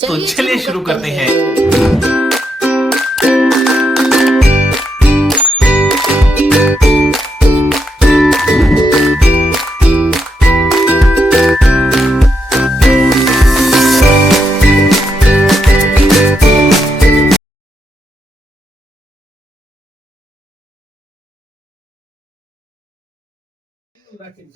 तो चलिए शुरू करते हैं।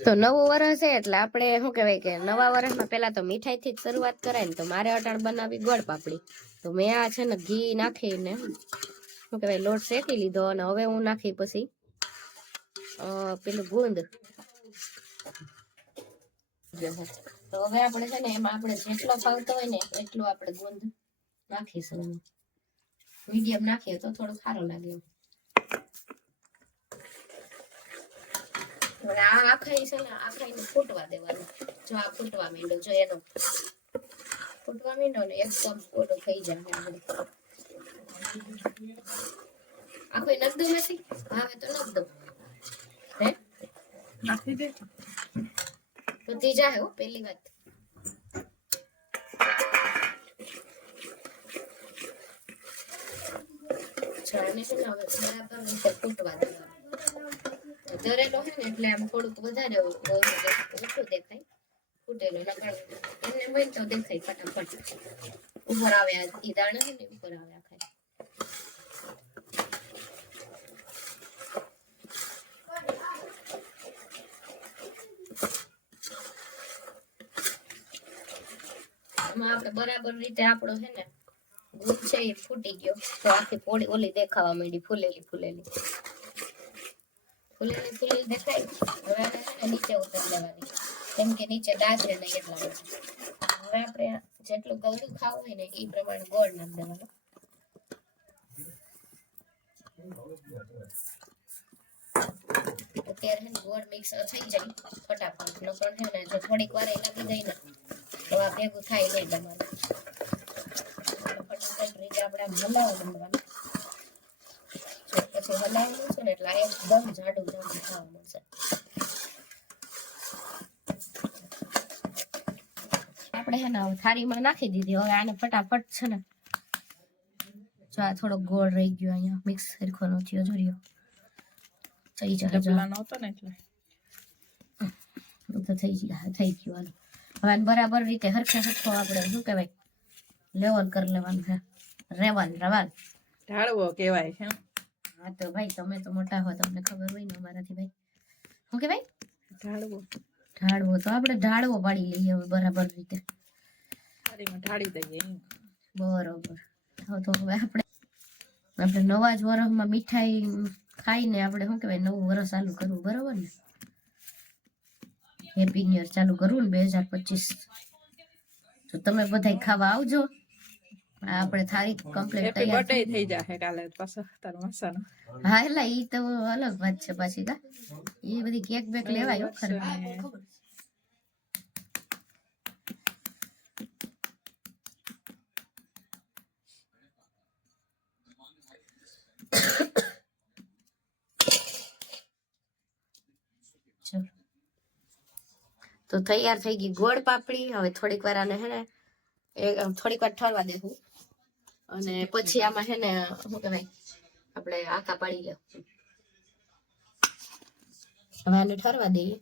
તો નવું વર્ષ છે એટલે આપણે શું કહેવાય કે નવા વર્ષમાં પેલા તો મીઠાઈ થી જ શરૂઆત કરાય ને. તો મારે અટાણ બનાવી ગોળ પાપડી. તો મેં આ છે ને ઘી નાખીને શું કહેવાય લોટ શેકી લીધો અને હવે હું નાખી પછી પેલું ગુંદ. તો હવે આપણે છે ને એમાં આપણે જેટલો ફાવતો હોય ને એટલું આપણે ગુંદ નાખીશું. મીડિયમ નાખીએ તો થોડું સારું લાગે. આ આખાઈ છે ને આખાઈને ફૂટવા દેવાનું. જો આ ફૂટવા માંડ્યો, જો એનો ફૂટવા માંડ્યો ને એકદમ ફોટો થઈ જાય. આખો નખ દઉં નથી ભાવે તો નખ દઉં. હે નાખી દે તો થઈ જાય. હો પેલી વાત ચાને છે ને હવે બરાબર રીતે ફૂટવા દેવાનું. દરેલો છે ને એટલે આમ થોડુંક વધારે ઓછું દેખાય. ફૂટેલો નકળ એમને મન તો દેખાય ફટાફટ ઉપર આવે. ઈ દાણા છે ને ઉપર આવે આખા. એમાં આપણે બરાબર રીતે આપણો છે ને દૂધ છે એ ફૂટી ગયો. તો આખી પોળી ઓલી દેખાવા માંડી, ફૂલેલી ફૂલેલી દેખાય. હવે આને છે ને નીચે ઉતારી લેવાની, કેમ કે નીચે દાજરે નહીં એટલા માટે. હવે આપણે જેટલું ગળું ખાવું હોય ને એ પ્રમાણે ગોળ નાખી દેવાનો. અત્યારે ગોળ મિક્સ થઈ જાય ફટાફટ. નો પણ છે ને જો થોડીક વાર લાગી જાય ને તો આ ભેગું થાય નહીં તમારે. ફટાફટ રીતે આપણે હલાવવા માંડવાનું. પછી હલાવવાનું છે ને એટલે એકદમ જાડું થવા મળશે. આપણે છે ને થાળીમાં નાખી દીધી. હવે આને ફટાફટ છે ને જો આ થોડો ગોળ રહી ગયો અહીંયા મિક્સ સરખો નો થયો. જોરિયો થઈ જાય નહોતો ને એટલે તો થઈ ગયું. હાલો હવે બરાબર રીતે હરખે હરખો આપણે શું કહેવાય લેવલ કરી લેવાનું છે. રવાલ ઢાળવો કહેવાય છે. હા તો ભાઈ તમે તો મોટા હો, તમને ખબર હોય ને અમારાથી. ભાઈ શું કે ભાઈ ઢાળવો તો આપણે ઢાળવો પાડી લઈએ હવે બરાબર રીતે. ઢાળી દઈએ બરોબર. તો હવે આપણે નવા જ વર્ષમાં મીઠાઈ ખાઈને આપણે શું કહેવાય નવું વર્ષ ચાલુ કરવું. બરોબર ને? હેપી ન્યુ યર ચાલુ કરવું ને 2025. તો તમે બધા ખાવા આવજો. આપણે થાળી કમ્પ્લીટ તૈયાર થઈ જાય કાલે પાછો તારો મસાનો. હા એટલે ઈ તો અલગ વાત છે પાછી. કા એ બધી કેક બેક લેવાય ખરે. તો તૈયાર થઈ ગઈ ગોળ પાપડી. હવે થોડીક વાર આને હે ને થોડીક વાર ઠરવા દેવું અને પછી આમાં છે ને શું કહેવાય આપણે આકા પાડી લેવું. હવે આને ઠરવા દઈએ.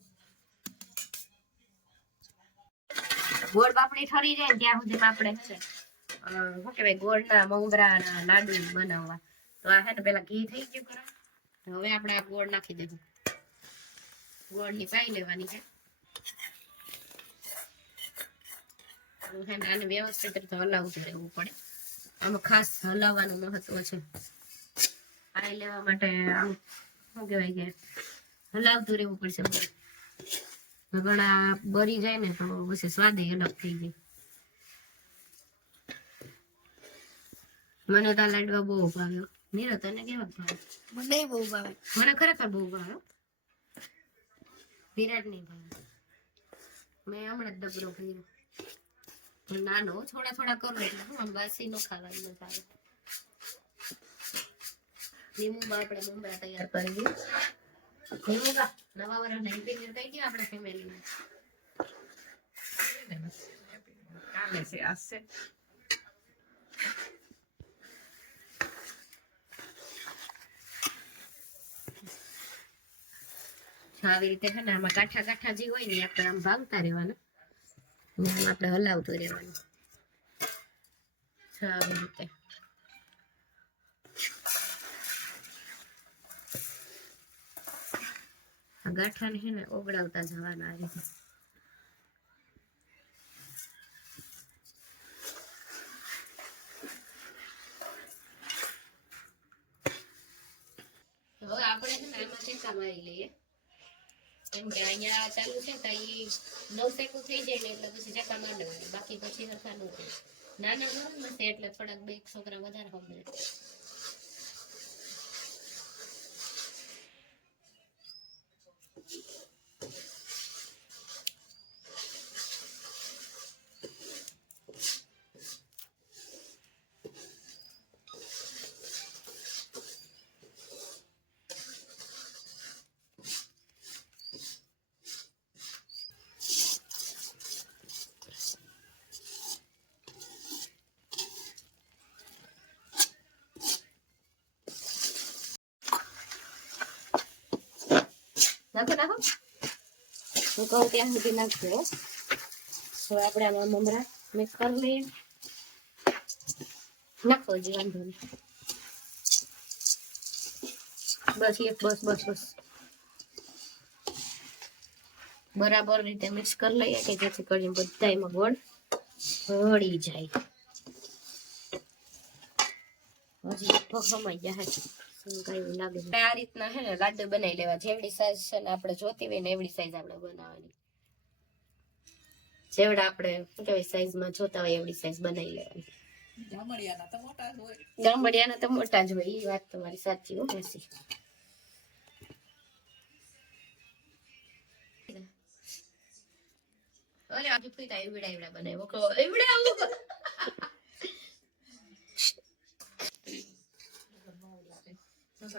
ગોળ પાપડી ઠરી જાય ત્યાં સુધીમાં આપણે છે ને શું કહેવાય ગોળના મમરાના લાડુ બનાવવા. તો આ છે ને પેલા ઘી થઈ ગયું ખરા. હવે આપણે આ ગોળ નાખી દેવું. ગોળની પાઈ લેવાની છે. આને વ્યવસ્થિત રીતે હલાવતું રહેવું પડે. આમાં ખાસ હલાવવાનું મહત્વ છે. પાઈ લેવા માટે આમ શું કહેવાય કે હલાવતું રહેવું પડશે. ઘણા બરી જાય ને તો પછી સ્વાદ અલગ થઈ જાય. મને તો લાડવા બહુ ભાવ્યો. નીરવ તને કેવા ભાવે? મને બહુ ભાવે. મને ખરેખર બહુ ભાવ્યો. વિરાટ નહીં ભાવે. મેં હમણાં જ ડબરો કર્યો. નાનો થોડા થોડા કરો એટલે હું આમ બાસી નો ખાવાનું સારું. લીંબુમાં આપણે મમરા તૈયાર કરી દઈએ. લીંબુકા નવા વર્ષના હેપી ન્યુ યર કહી દઈએ આપણે ફેમિલીને. કાલે છે આજ છે આવી રીતે છે ને આમાં ગાંઠા ગાંઠા જે હોય ને એ આપણે આમ ભાંગતા રહેવાના અને આમ આપણે હલાવતું રહેવાનું. આવી રીતે આ ગાંઠાને છે ને ઓગળાવતા જવાના આ રીતે. હવે આપણે છે ને આમાં ચેકા મારી લઈએ કેમ કે અહીંયા ચાલુ છે તો ઈ નવસેકું થઈ જાય ને એટલે પછી ચેકા માંડવાનું, બાકી પછી હરખા ન થાય. નાના ગરમ હશે એટલે થોડાક 200 ગ્રામ વધારે ખબર. નાખો નાખો, હું કહું ત્યાં સુધી નાખજો. હવે આપણે આમાં મમરા મિક્સ કરી લઈએ. નાખો જી, વાંધો નહીં. બસ બસ બરાબર રીતે મિક્સ કરી લઈએ કે જેથી કરીને બધામાં ગોળ ભળી જાય. હજી ભમાઈ જાય કઈ લાગે. આ રીતના હે ને લાડુ બનાવી લેવા. જેવડી સાઈઝ છે ને આપણે જોતી હોય ને એવડી સાઈઝ આપણે બનાવવાની. જેવડા આપણે શું કહેવાય સાઈઝમાં જોતા હોય એવડી સાઈઝ બનાવી લેવાની. ગામડિયાના તો મોટા જ હોય. ગામડિયાના તો મોટા જ હોય, એ વાત તમારી સાચી હો બેસી. ઓલે આજે ફીતા એવડા બનાવ્યો કો એવડા આવું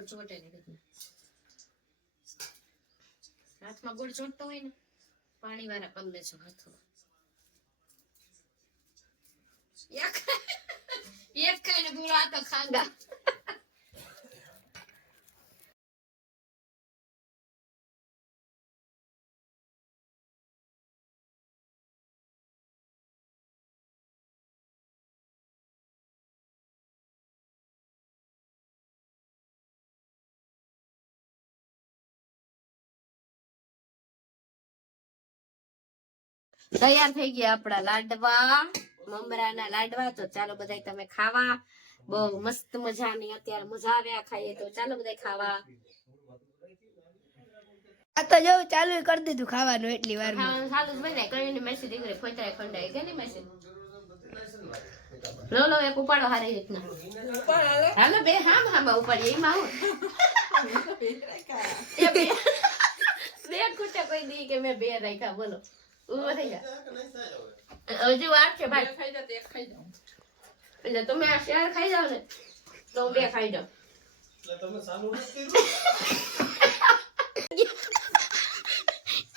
ચોટે નહીં. હાથમાં ગોળ ચોટતો હોય ને પાણી વાળા કરી લેજો હાથમાં. એક ખાઈને પૂરો આ તો ખાંગા. તૈયાર થઈ ગયા આપણા લાડવા, મમરાના લાડવા. તો ચાલો બધા તમે ખાવા. બહુ મસ્ત મજાની અત્યારે મજા આવે આ ખાઈએ. તો ચાલો બધા ખાવા. આ તો જો ચાલુ કરી દીધું ખાવાનું એટલી વાર ખાવાનું ચાલુ જ બને. કઈ મેસી દીકરી ફોતરા ખંડાઈ કે નહીં મેસી. લો એક ઉપાડો હારી રીતના. હાલો બે હામ ઉપાડીએ એમાં હું બે કુટે કોઈ દી કે મેં બે રાખ્યા. બોલો ઉભો થઈ જા. હજુ વાર છે ભાઈ. ખાઈ જા, એક ખાઈ જાઉં. એટલે તમે આ શેર ખાઈ જાવ ને તો હું બે ખાઈ જાઉં.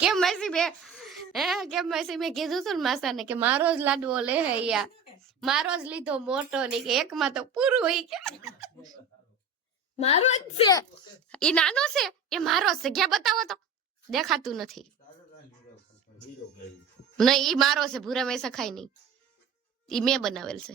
કેમ માસી બે કેમ માસી મેં કીધું હતું ને માસાને કે મારો જ લાડવો લે હે યા, મારો જ લીધો મોટો ને કે એકમાં તો પૂરું હોય કે મારો જ છે. ઈ નાનો છે એ મારો છે. ક્યાં બતાવો તો, દેખાતું નથી. નહીં ઈ મારો છે. ભૂરા મેં સખાય નહીં. ઈ મેં બનાવેલ છે.